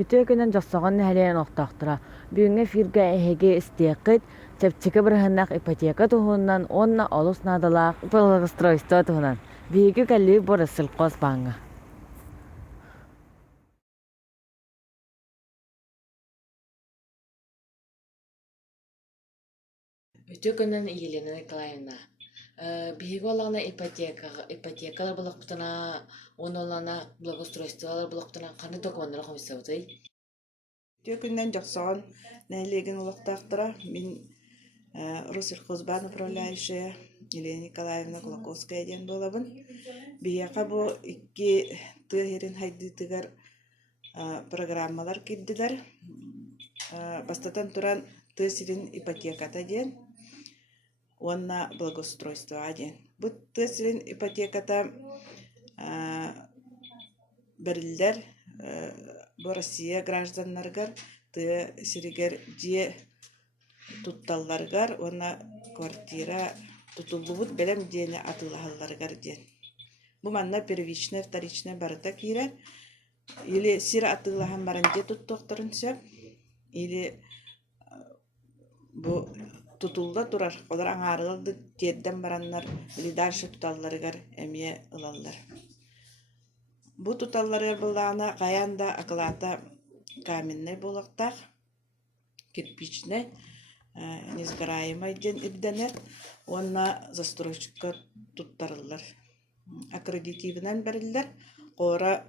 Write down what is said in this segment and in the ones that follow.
Ütü günün jossоҕун näheleyen oqtaqtıra. Büyüňe firga ehege isteqit, çepçike bırhınnak ipoteka tuğundan onna olus nadalaq благоустройство tuğunan. Büyügü galli borasıl qos baňa. Ütü günün Елена Николаевна. Биһиги олана ипотекалар булактана, онолана благоустройстволар булактана каны документтар комиссия. Түйөкүннен жақсаған нәйлеген улақтақтыра. Мен Россельхозбан управляющая Елена Николаевна Кулаковская ден болабын. Бияқа бұ икки тыгерин хайдытыгар программалар киддилер. Бастатан туран тысирин ипотеката ден, онна благоустройство ден. Бұ тысирин ипотеката берилдер Бу Россия гражданнаргар ты сиригер же тутталларгар она квартира тутулбут белем дене атылахалларгар ден. Бу манна первичная, вторичная барыта кире или сира атылахан баранде туттоқторун сөп или бу тутулда турар. Олар аңарылды терден бараннар или дальше туталларгар эмие ылаллар. Бу туталларга булана каянда акылата каменный болактак, кирпичный, несгораемый ден ирденер, онна застройщикка туттарылар. Аккредитивнен берилер, кора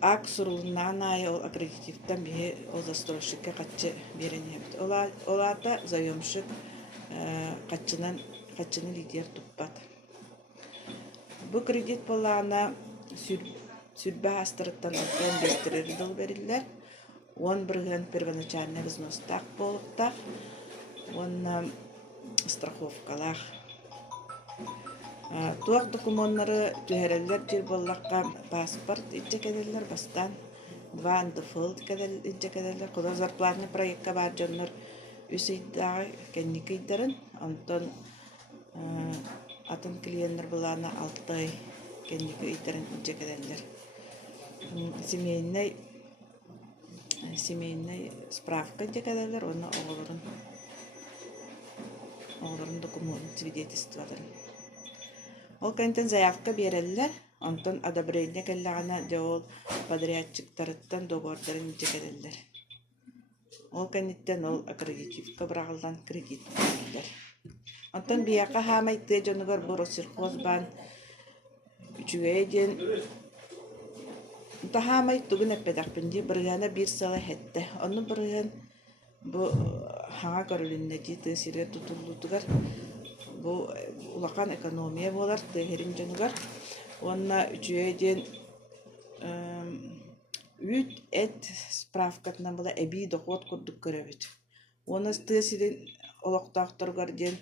ак сурулунан ай ол аккредитивтен бие ол застройщикка качы беренебит. Олата заемщик качыны лидер туппат. Бу кредит болана сүрбә астырыттан алтын бестерер дыл берилер. Он бірген первоначальный взнос-так болуктак. Он страховкалах. Туак документтары түһәрелләр жер боллакка паспорт итчекеделер бастан. Ван дефолт кедел итчекеделер. Куда зарплатный проектка бар жоннор үсейдагы кенникейдерин. Антон атын клиенттер булана алтай кенники итерин итчекеделер. Семейный справка итчекеделер, оны оғларын документ свидетельстволарын. Ол кентен заявка береллер, онтон одобрение келлағана жауыл подрядчиктарыттан договордарын итчекеделер. Ол кенеттен ол аккредитивка бұрағылдан кредит береллер. Онтон бияқа хамайтты жонугар бу Россельхозбан үчүгейден хамайт тугун эппедакпинди бырыгана бир сала хетте. Оны бырыган бу хаңа көрүлүнне ди тысирер тутуллутугар бу улакан экономия болар тыгерин жонугар. Онна үчүгейден үт эт справкатынан була эби доход курдук көрөбүт. Оны тысирин олоктактаргар ден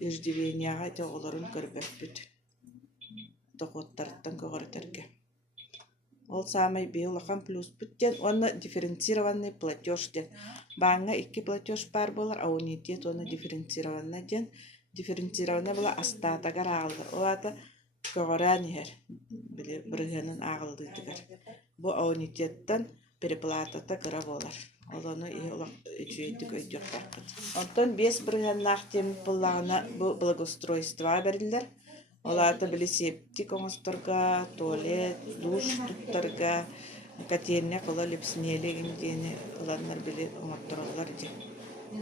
иждивенияға теғыларын көрбөппүт. Доходтарыттан көғырытерге. Ол самай бейлақан плюс бүттен, оны дифференцированный платеж ден. Баңа 2 платеж бар болар, а унитет оны дифференцированный ден. Дифференцированный бола астатагар ағылдар. Олата көғыран ехер, біргенін ағылдыдығар. Бұ аунитеттен переплатата кыра болар. Оланы үчүйдік өйдік бақыт. Онтон 5 біргеннақ тем бұлағына бұл благоустройство берілдер. Олаты білі септик оңыстырға, туалет, душ туттарға, катеріне қола лепсінелеген дені ұланлар білі оңаттыралар де.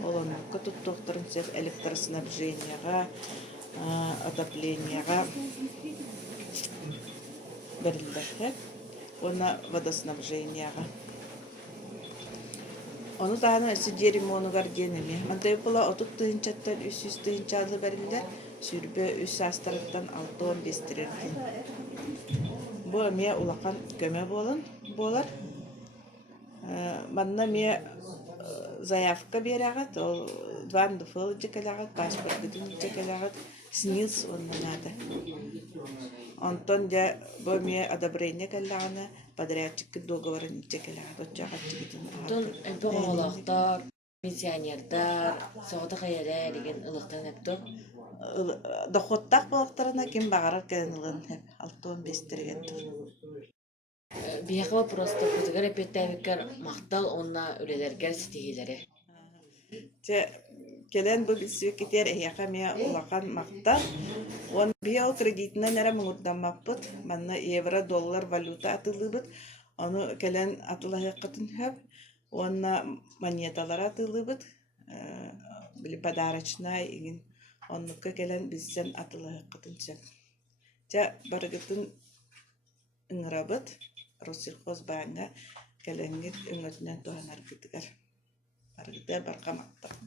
Оланыққа туттуқтырын сеп электроснабженияға, отопленияға берілдер. Оны водоснабженияға. Onu dağına sücerim onu gardiyene. Mantayı bula 30 tığınçattan 300 tığınçalı verirler. Sürbe 3 astarıktan 6-15 liraydı. Bu emiye ulakan köme bolar. Bana miye заявка берагат, ол дван дефол чекалагат, паспорт гидин чекалагат, снилс он надо. Антон я бо мне одобрение каллана, подрядчик договорын чекалагат, отчагат чекитин. Антон эпоголоктор, пенсионердар, соғыда қайыры деген ылықтан әпті. Доходтақ болықтарына кем бағарар кәден ылын әп, 6-15 тірген тұр. Биэхэ просто кутугар эппеттээбиккер мактал онна үлелергер ситиһилери. Те келен бу бисү китер яка мия улахан макта. Он био кредитна нера муңурдаммаппыт. Манна евро, доллар, валюта атылыбыт. Ону келен атылахыккатын хөп. Онна монеталар атылыбыт. Били подарочная игин. Оннукка келен биссен атылахыккатын сөп. Те барыгытын ыңырабыт. Россельхоз бааңа келенгит өңөтүнөн туһанар кытыгар. Барыгыта барка макта.